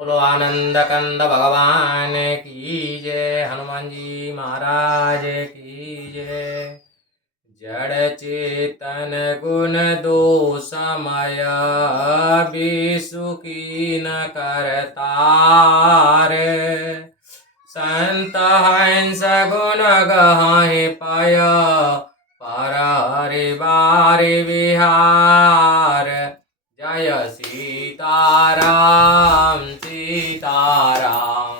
बोलो आनंद कंद भगवान की जय, हनुमान जी महाराज की जय। जड़ चेतन गुण दोषमय विषु कीन करतार। संत हंस गुण गहाहि पाय पर हरि बारि विहार। जय सीताराम सीताराम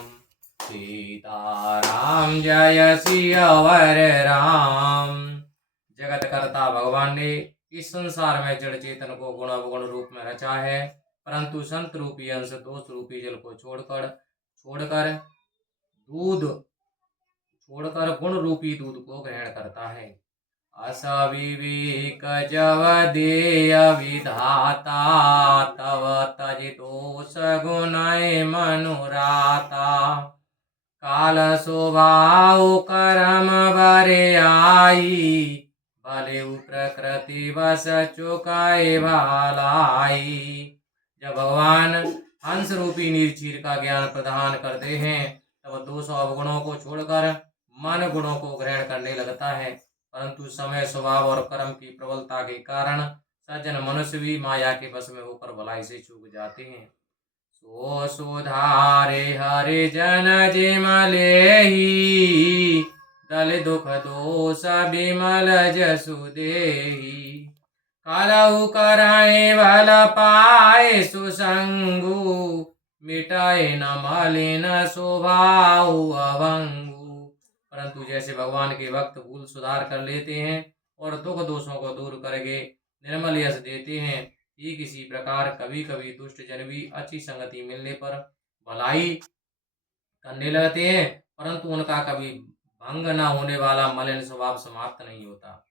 सीताराम जय सियावर राम। जगत करता भगवान ने इस संसार में जड़ चेतन को गुण अवगुण रूप में रचा है, परंतु संत रूपी अंश दोष रूपी जल को छोड़कर गुण रूपी दूध को ग्रहण करता है। असविवेक जब देय विधाता तव तजितोष गुणय मनुराता। काल स्वभाव कर्म बरे आई भले प्रकृति बस चुकाए भालाई। जब भगवान हंस रूपी नीरचीर का ज्ञान प्रदान करते हैं तब दोष अवगुणों को छोड़कर मन गुणों को ग्रहण करने लगता है, परंतु समय स्वभाव और कर्म की प्रबलता के कारण सज्जन मनुष्य भी माया के वश में होकर भलाई से चूक जाते हैं। सो सुधारे हरि जन जिमले ही दल दुख दोष बिमल जसु देही। कलहु कराए भल पाए सुसंगु मिटाए न मलिन स्वभाव अभंगु। परंतु जैसे भगवान के भक्त भूल सुधार कर लेते हैं और दुख दोषों को दूर करके निर्मल यश देते हैं, ठीक इसी प्रकार कभी कभी दुष्ट जन भी अच्छी संगति मिलने पर भलाई करने लगते हैं, परंतु उनका कभी भंग न होने वाला मलिन स्वभाव समाप्त नहीं होता।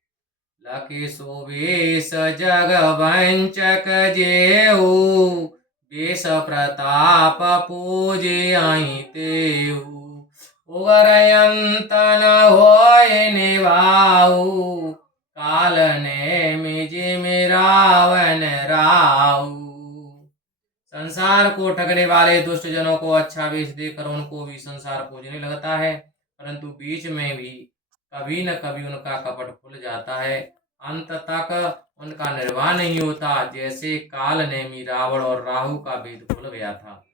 लके सोवेश जग वंचक जेऊ वेश प्रताप पूजे आई तेऊ। उगरयंत न होय निभाऊ काल ने मिजि मिरावन राऊ। संसार को ठगने वाले दुष्ट जनों को अच्छा वेश देकर उनको भी संसार पूजने लगता है, परंतु बीच में भी कभी न कभी उनका कपट खुल जाता है, अंत तक उनका निर्वाह नहीं होता। जैसे काल नेमी रावण और राहु का भेद खुल गया था।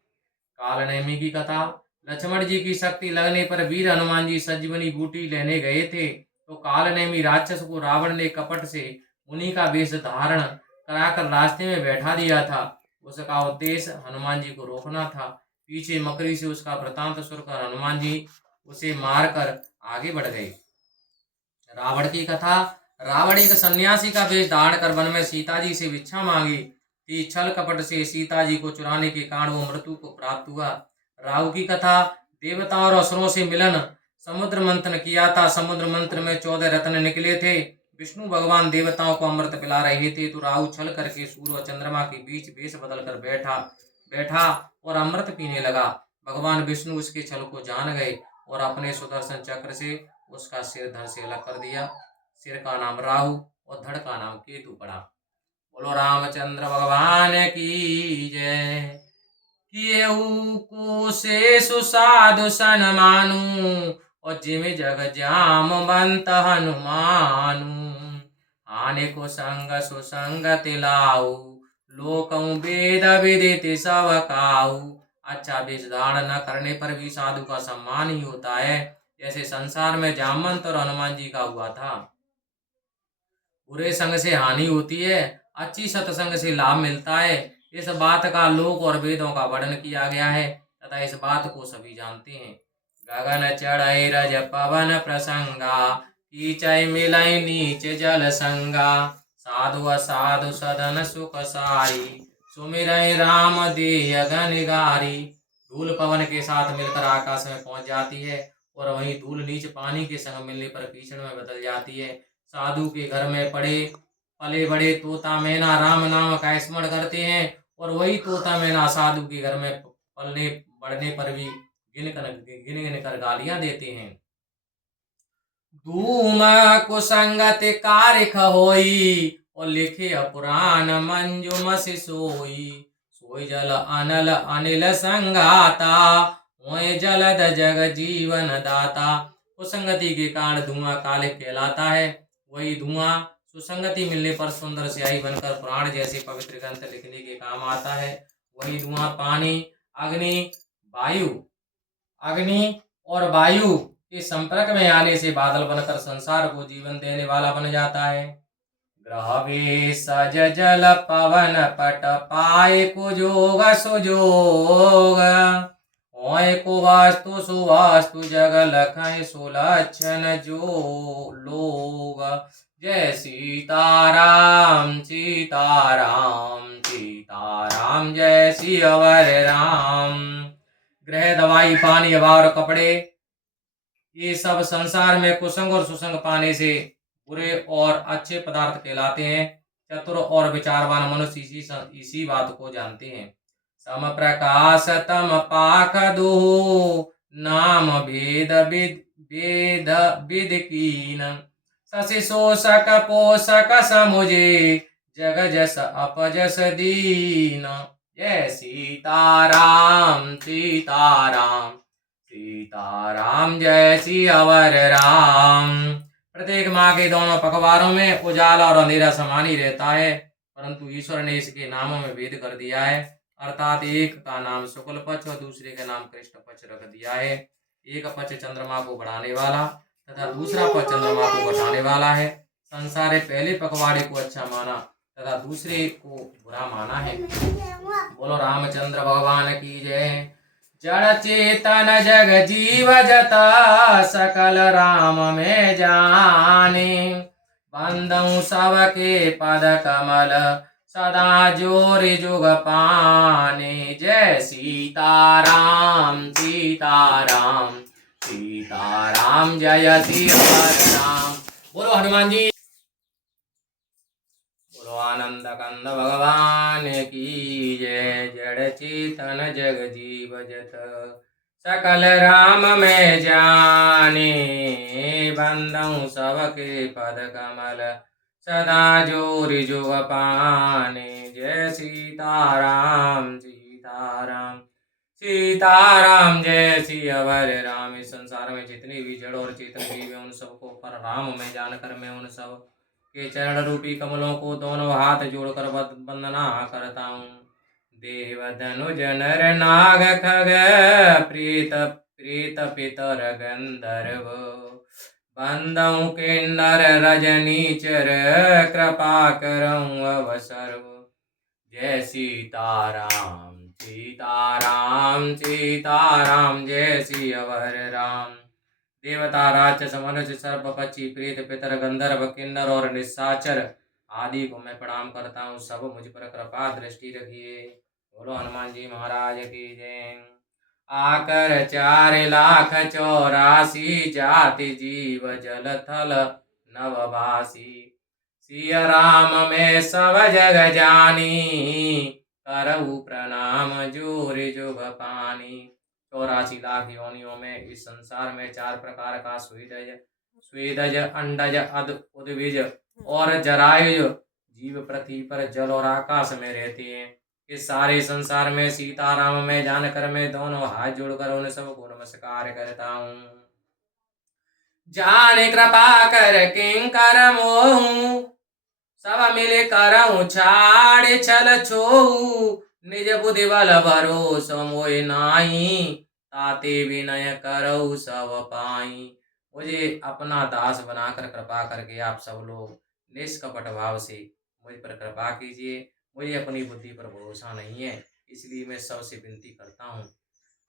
काल नेमी की कथा। लक्ष्मण जी की शक्ति लगने पर वीर हनुमान जी संजीवनी बूटी लेने गए थे, तो काल नेमी राक्षस को रावण ने कपट से उन्हीं का वेश धारण कराकर रास्ते में बैठा दिया था। उसका उद्देश्य हनुमान जी को रोकना था। पीछे मकरी से उसका वृतांत सुनकर हनुमान जी उसे मारकर आगे बढ़ गए। रावण की कथा। रावण एक सन्यासी का वेश धारण कर वन में सीता जी से भिक्षा मांगी थी। छल कपट से सीता जी को चुराने के कारण वो मृत्यु को प्राप्त हुआ। राहु की कथा। देवताओं और असुरों से मिलन समुद्र मंथन किया था। समुद्र मंथन में 14 रत्न निकले थे। विष्णु भगवान देवताओं को अमृत पिला रहे थे, तो राहु छल करके सूर्य और चंद्रमा के बीच वेश बदल कर बैठा और अमृत पीने लगा। भगवान विष्णु उसके छल को जान गए और अपने सुदर्शन चक्र से उसका सिर धड़ से अलग कर दिया। सिर का नाम राहु और धड़ का नाम केतु पड़ा। बोलो रामचंद्र भगवान की जय। किएहू को से सुसाधु सन मानू और जिम जग जाम बंत हनुमानु। आने को संग सुसंगति लाऊ लोकऊ वेद विदित सब काऊ। अच्छा वेश धारण न करने पर भी साधु का सम्मान ही होता है, जैसे संसार में जामवंत और हनुमान जी का हुआ था। बुरे संग से हानि होती है, अच्छी सत्संग से लाभ मिलता है। इस बात का लोक और वेदों का वर्णन किया गया है तथा इस बात को सभी जानते हैं। गगन चढ़ई रज पवन प्रसंगा कीचय मिलई नीच जल संगा। साधु असाधु सदन सुख सारी सुमिरई राम देय गनिगारी। धूल पवन के साथ मिलकर आकाश में पहुंच जाती है और वहीं धूल नीच पानी के संग मिलने पर कीचड़ में बदल जाती है। साधु के घर में पले बड़े तोता मैना राम नाम का स्मरण करते हैं और वही तोता मैना साधु के घर में पलने बढ़ने पर भी गिन गिन कर गालियां देते हैं। धूम कुसंगत कारिख होई और लिखे पुराण मंजुम सोई। होय जल अनल अनिल संगाता, होय जलद जग जीवन दाता। कुसंगति के कारण धुआं काले कहलाता है। वही धुआं सुसंगति मिलने पर सुंदर स्याही बनकर पुराण जैसे पवित्र ग्रंथ लिखने के काम आता है। वही धुआं पानी, अग्नि, वायु, अग्नि और वायु के संपर्क में आने से बादल बनकर संसार को जीवन देने वाला बन जाता है। ग्रह सज जल पवन पट पाए को जोग सुजोग, होय को वास्तु सुवास्तु जग लखय सुलक्षण जो लोग। जय सीताराम सीताराम सीताराम, जय सियावर राम। ग्रह, दवाई, पानी, हवा और कपड़े, ये सब संसार में कुसंग और सुसंग पाने से बुरे और अच्छे पदार्थ कहलाते हैं। चतुर और विचारवान मनुष्य इसी बात को जानते हैं। सम प्रकाश तम पाख दो, नाम भेद भेद विद कीन। शशि शोषक पोषक समुझे, जग जस अपजस दीन। जय सीताराम सीताराम सीताराम, जय सियावर राम। प्रत्येक माह के दोनों पखवारों में उजाला और अंधेरा समान ही रहता है, परंतु ईश्वर ने इसके नामों में भेद कर दिया है। अर्थात एक का नाम शुक्ल पक्ष और दूसरे का नाम कृष्ण पक्ष रख दिया है। एक पक्ष चंद्रमा को बढ़ाने वाला तथा दूसरा पक्ष चंद्रमा को घटाने वाला है। संसार ने पहले पखवाड़े को अच्छा माना तथा दूसरे को बुरा माना है। बोलो रामचंद्र भगवान की जय। जड़ चेतन जग जीव जता, सकल राम में जाने। बंदऊ सबके पद कमल, सदा जोरि जुग पाने। जय सीताराम सीताराम सीताराम, जय सियावर राम। बोलो हनुमान जी, बोलो आनंद कंद भगवान की जय। जड़ चेतन जग जीव जत, सकल राम में जाने। बंदऊ सबके पद कमल, सदा जोरि जुग पाने। जय सीताराम सीताराम सीताराम, जय सियावर राम। इस संसार में जितनी भी जड़ और चेतन जीव है, उन सबको पर राम में जानकर मैं उन सब के चरण रूपी कमलों को दोनों हाथ जोड़कर वंदना करता हूँ। देव धनुज नर नाग खग, प्रीत प्रीत पितर गंधर्व। बंदऊ किन्नर रजनीचर, कृपा करऊँ अवसर। जय सीताराम सीताराम सीताराम, जय सियावर राम। देवता, राक्षस, मनुष्य, सर्प, पक्षी, प्रेत, पितर, गंधर्व, किन्नर और निशाचर आदि को मैं प्रणाम करता हूँ। सब मुझ पर कृपा दृष्टि रखिए। बोलो हनुमान जी महाराज की जय। आकर 4,84,000 जाति जीव जल थल नववासी। सिया राम में सब जग जानी, करऊ प्रणाम जोरि जुग पानी। 84 लाख योनियों में इस संसार में 4 प्रकार का स्वेदज, अंडज, उद्भिज और जरायुज जीव पृथ्वी पर जल और आकाश में रहते हैं। इस सारे संसार में सीताराम में जानकर मैं दोनों हाथ जोड़कर उन सबको नमस्कार करता हूँ। जाने कृपा कर किंकर मोहू, सब मिले करऊँ छाड़ छल छोहू। निज बुद्धि बल भरोसो मोहि नाई, ताते विनय करऊ सब पाई। मुझे अपना दास बनाकर कृपा करके आप सब लोग निष्कपट भाव से मुझ पर कृपा कीजिए। मुझे अपनी बुद्धि पर भरोसा नहीं है, इसलिए मैं सबसे विनती करता हूँ।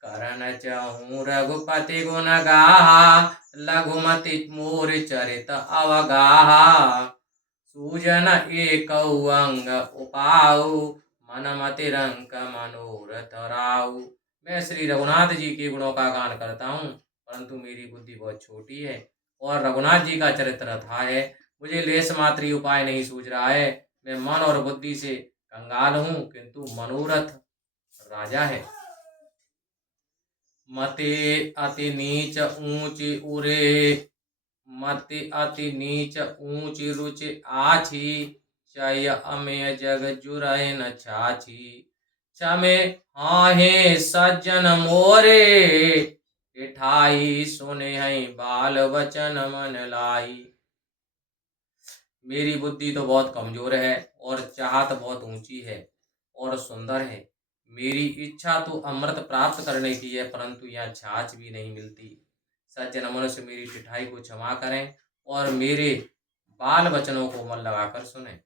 करण चहूँ रघुपति गुण गाहा, लघुमति मोर चरित अवगाहा। सूजन एक अंग उपाऊ, मन मति रंक मनोरथ राऊ। मैं श्री रघुनाथ जी के गुणों का गान करता हूँ, परंतु मेरी बुद्धि बहुत छोटी है और रघुनाथ जी का चरित्र अथाह है। मुझे लेस मात्र उपाय नहीं सूझ रहा है। मैं मन और बुद्धि से कंगाल हूँ, किंतु मनोरथ राजा है। मते अति नीच ऊंची उरे, मति अति नीच ऊंची रुचि आछी। चय अमेय जग जुरय न छाछी। चमे आहे सज्जन मोरे, ठाई सुने हैं बाल वचन मन लाई। मेरी बुद्धि तो बहुत कमजोर है और चाहत बहुत ऊंची है और सुंदर है। मेरी इच्छा तो अमृत प्राप्त करने की है, परंतु यहाँ छाछ भी नहीं मिलती। सज्जन मनुष्य मेरी ठिठाई को क्षमा करें और मेरे बाल वचनों को मन लगाकर सुने।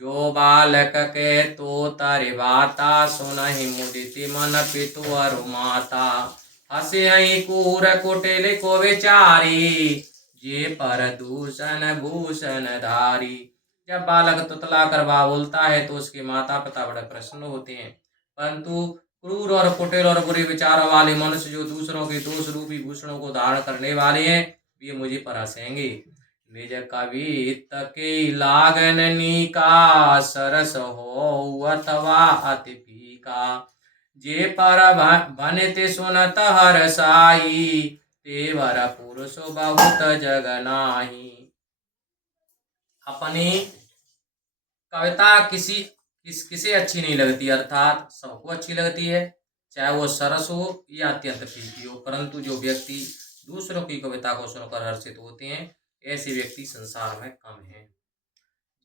जो बालक के तो तारे बाता, सुनहि मुदिति मन पितु अरु माता। हसे हई कूर कुटिल को विचारी, जे पर दूषण भूषण धारी। जब बालक तुतला कर बोलता है तो उसके माता पिता बड़े प्रसन्न होते हैं, परंतु क्रूर और कुटिल और बुरे विचारों वाले मनुष्य जो दूसरों के दोष रूपी भूषणों को धारण करने वाले हैं, वे मुझे पर हंसेंगे। निज कवित के लागन नीका, सरस हो अथवा अति फीका। जे पर भनित सुनत हरसाई, तेवर पुरुष बहुत जग नाही। अपनी कविता किसे अच्छी नहीं लगती, अर्थात सबको अच्छी लगती है, चाहे वो सरस हो या अत्यंत फीकी हो, परंतु जो व्यक्ति दूसरों की कविता को सुनकर हर्षित होते हैं, ऐसे व्यक्ति संसार में कम हैं।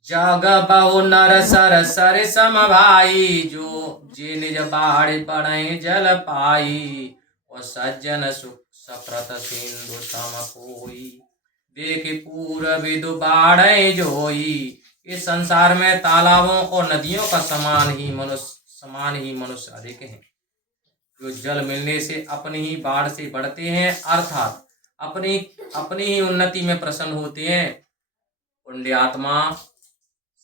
जग बहु नर सर सर सम भाई, जो जे निज बाढ़ पड़े जल पाई। और सज्जन सुख सप्रत सिंधु सम कोई, देख पूर्व विदु बाढ़ जोई। इस संसार में तालाबों और नदियों का समान ही मनुष्य अधिक हैं, जो जल मिलने से अपनी ही बाढ़ से बढ़ते हैं, अर्थात अपनी अपनी ही उन्नति में प्रसन्न होते हैं। पुण्यात्मा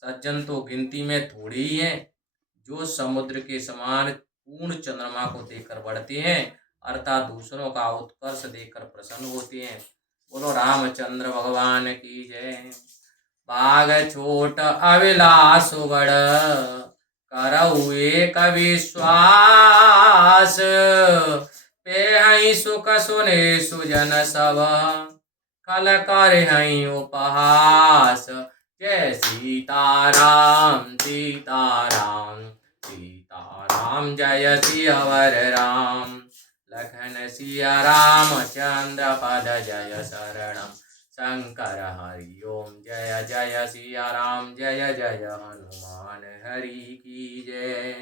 सज्जन तो गिनती में थोड़े ही हैं, जो समुद्र के समान पूर्ण चंद्रमा को देखकर बढ़ते हैं, अर्थात दूसरों का उत्कर्ष देखकर प्रसन्न होते हैं। बोलो रामचंद्र भगवान की जय। बाग छोट अविलास बड़, करऊ एक विश्वास। पे हई सुख सुने सुजन सब, कल कर हई उपहास। जय सीताराम सीताराम सीताराम, जय सियावर राम। लखन सिया रामचंद्र पद जय शरणम, शंकर हरि ओम। जय जय सिया राम, जय जय हनुमान हरि की जय।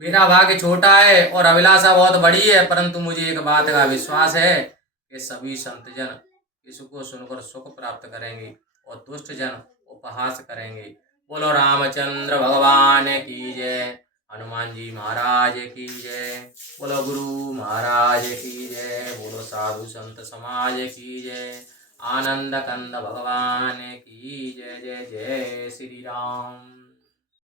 मेरा भाग्य छोटा है और अभिलाषा बहुत बड़ी है, परंतु मुझे एक बात का विश्वास है कि सभी संतजन इसको सुनकर सुख प्राप्त करेंगे और दुष्ट जन उपहास करेंगे। बोलो रामचंद्र भगवान की जय, हनुमान जी महाराज की जय, बोलो गुरु महाराज की जय, बोलो साधु संत समाज की जय, आनंद कंद भगवान की जय। जय जय श्री राम।